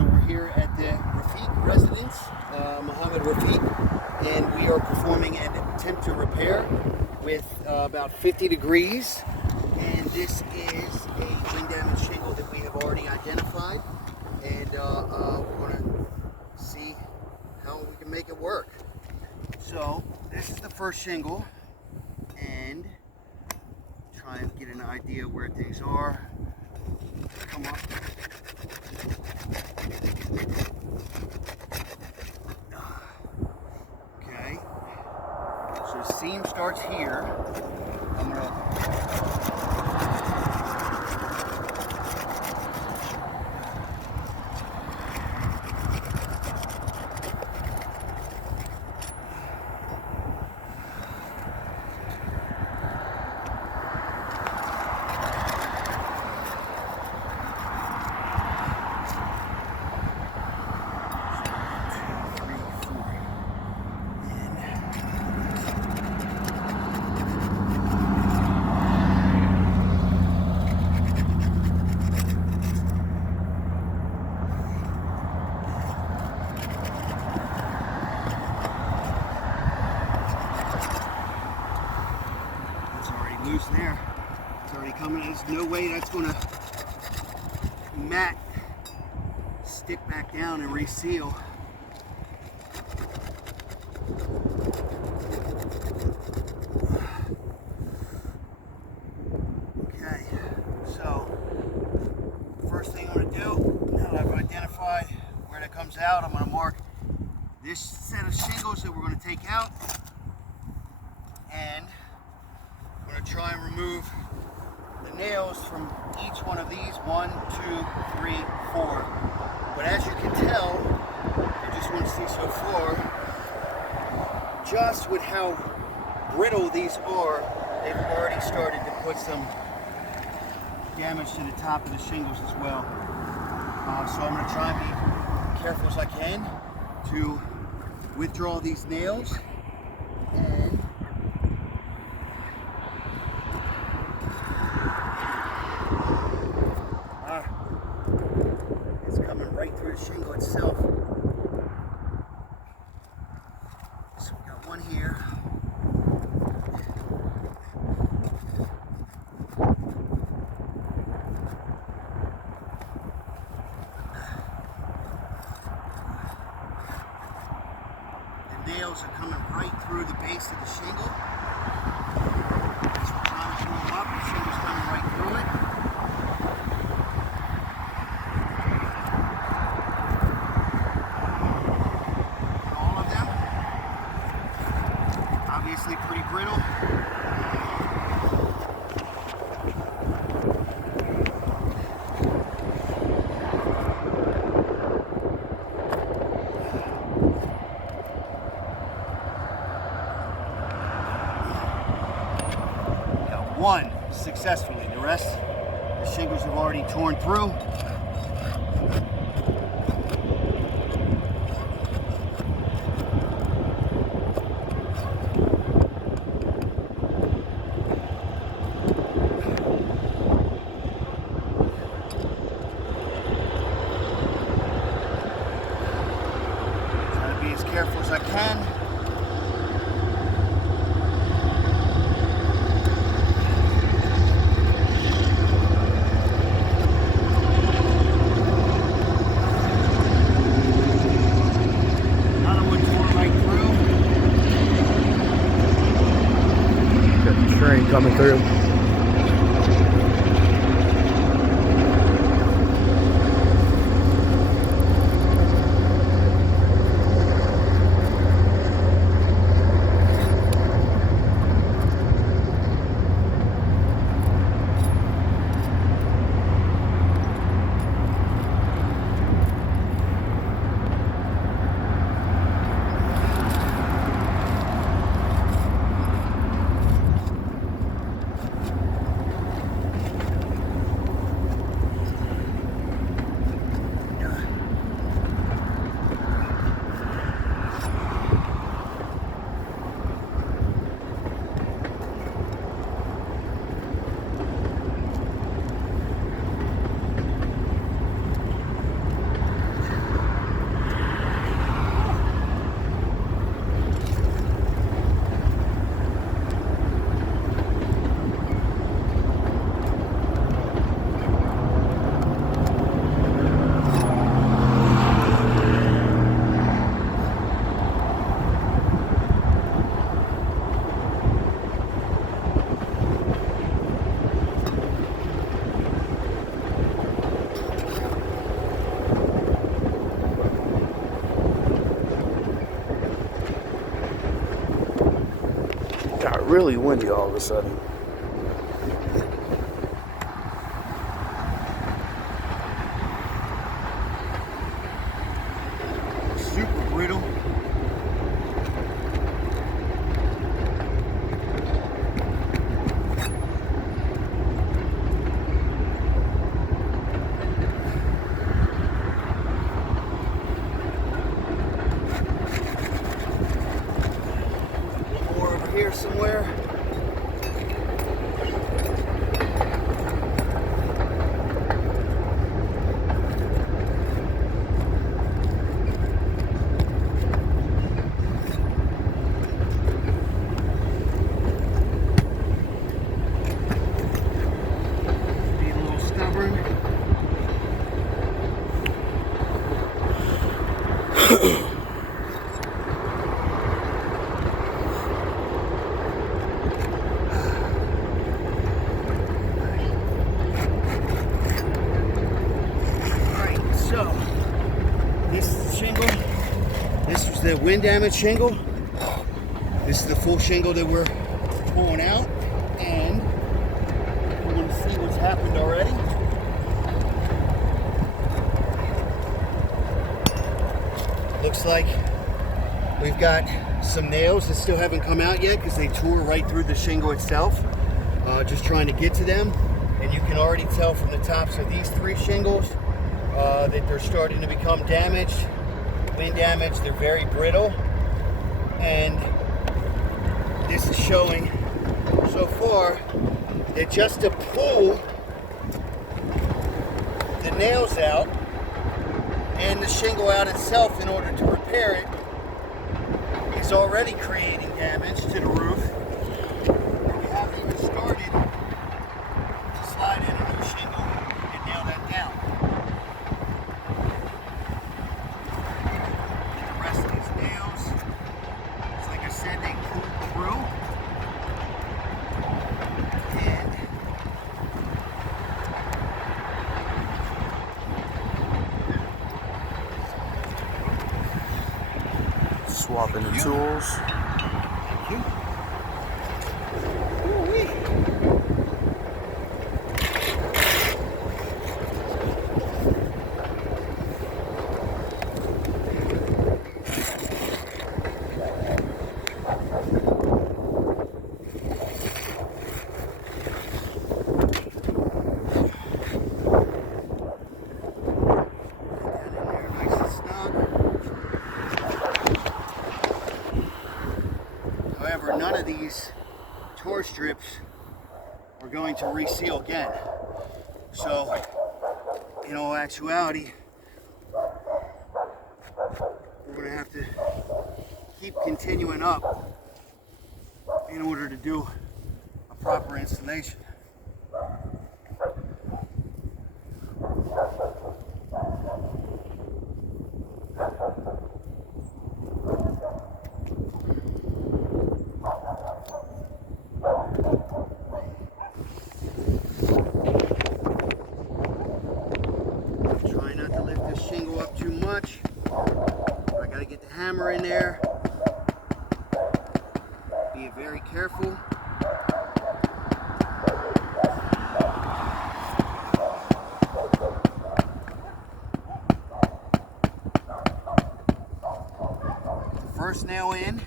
So we're here at the Rafique residence, Mohammed Rafique, and we are performing an attempt to repair with about 50 degrees. And this is a wind damage shingle that we have already identified, and we're going to see how we can make it work. So this is the first shingle, and try and get an idea where things are. Come on. Okay. So the seam starts here. I'm gonna loose there. It's already coming. There's no way that's going to mat, stick back down and reseal. Okay, so first thing I'm going to do, now that I've identified where that comes out, I'm going to mark this set of shingles that we're going to take out, and I'm going to try and remove the nails from each one of these. 1, 2, 3, 4. But as you can tell, I just want to see so far, just with how brittle these are, they've already started to put some damage to the top of the shingles as well. So I'm going to try and be careful as I can to withdraw these nails, and it's coming right through the shingle itself. So we got one here. The nails are coming right through the base of the shingle. So we're trying to pull them up. The shingle's coming right through it. Obviously pretty brittle. Got one successfully. The rest, the shingles have already torn through. As careful as I can. Another one tore right through. Got the train coming through. really windy all of a sudden. Super brittle. One more over here somewhere. So, this is the shingle. This was the wind damage shingle. This is the full shingle that we're pulling out. And you want to see what's happened already. Looks like we've got some nails that still haven't come out yet because they tore right through the shingle itself. Just trying to get to them. And you can already tell from the tops of these 3 shingles that they're starting to become damaged, wind damage. They're very brittle, and this is showing so far that just to pull the nails out and the shingle out itself in order to repair it is already creating damage to the roof. We haven't even started to slide in a new shingle and nail that down. Swapping the tools. Thank you. However, none of these tour strips are going to reseal again. So, in all actuality, we're going to have to keep continuing up in order to do a proper installation. Try not to lift this shingle up too much. I gotta get the hammer in there. Be very careful. First nail in.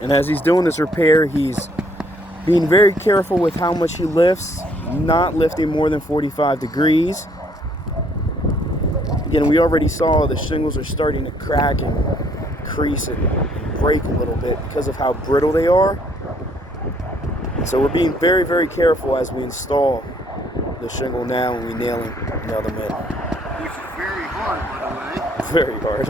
And as he's doing this repair, he's Being very careful with how much he lifts, not lifting more than 45 degrees. Again, we already saw the shingles are starting to crack and crease and break a little bit because of how brittle they are. So we're being very, very careful as we install the shingle now and we nail them in. Which is very hard, by the way. Very hard.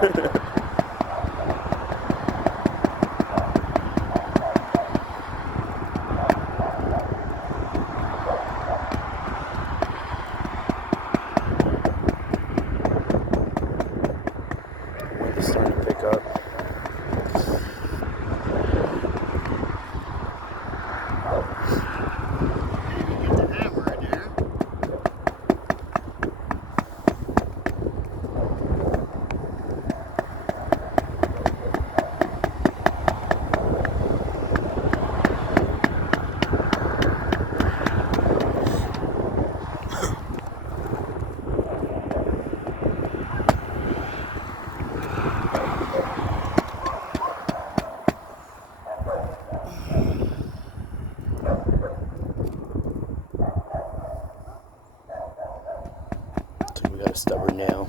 Wind is starting to pick up. We got a stubborn nail.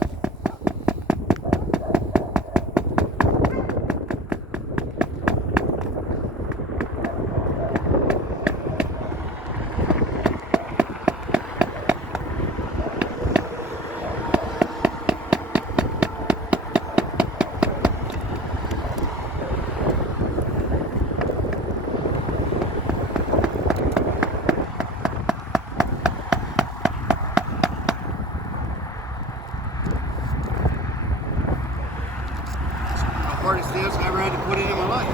Hardest nails I ever had to put in my life.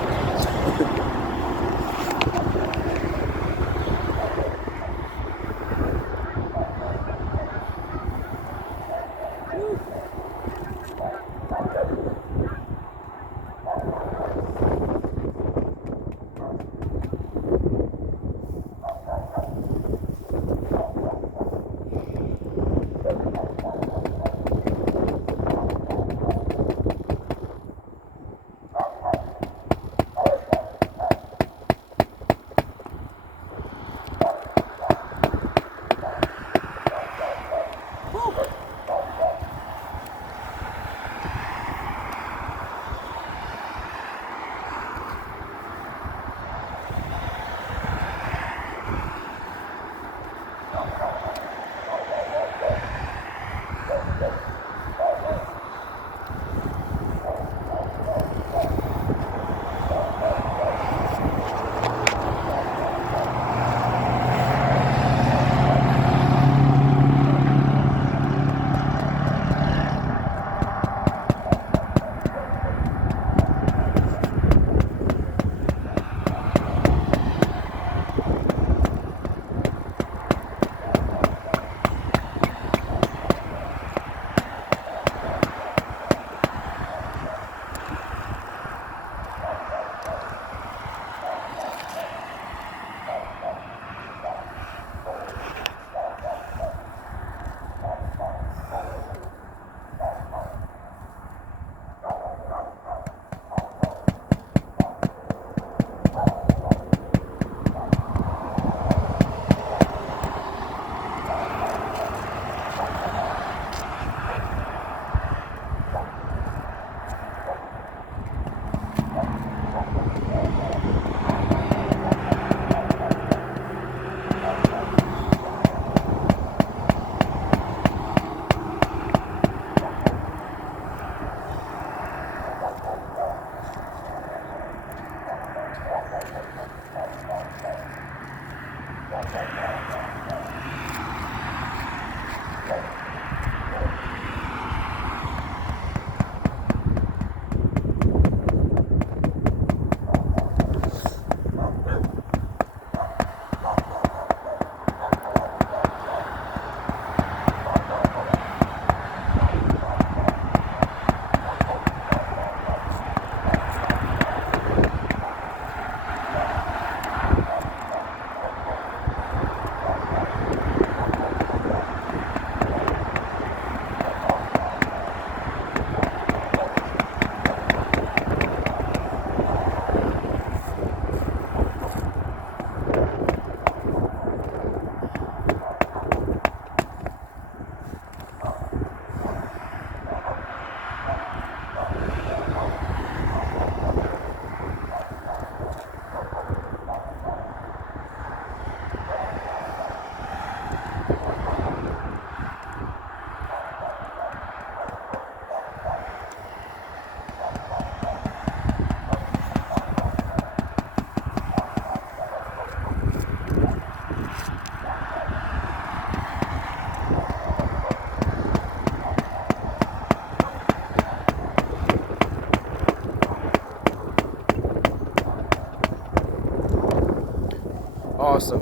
awesome.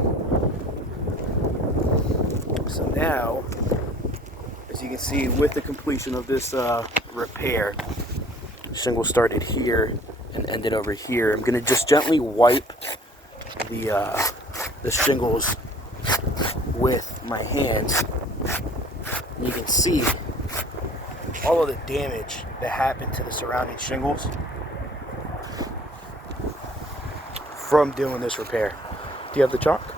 So now, as you can see, with the completion of this repair, shingle started here and ended over here. I'm gonna just gently wipe the shingles with my hands. And you can see all of the damage that happened to the surrounding shingles from doing this repair. Do you have the chalk?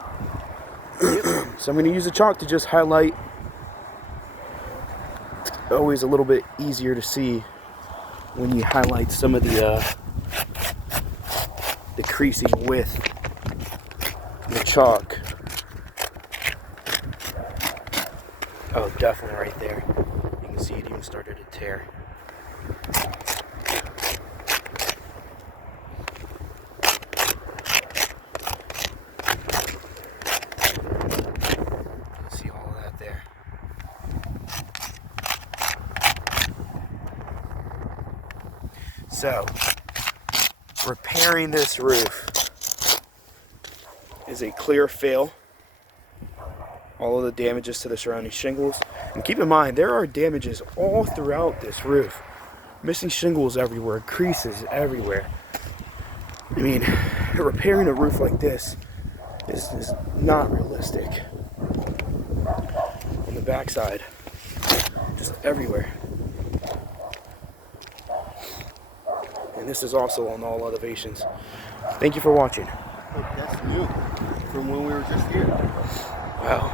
So I'm going to use the chalk to just highlight. It's always a little bit easier to see when you highlight some of the creasing with the chalk. Oh, definitely right there. You can see it even started to tear. See all of that there. So, repairing this roof is a clear fail. All of the damages to the surrounding shingles. And keep in mind, there are damages all throughout this roof. Missing shingles everywhere, creases everywhere. I mean, repairing a roof like this is not realistic. On the backside, just everywhere. And this is also on all elevations. Thank you for watching. Look, that's new from when we were just here. Wow.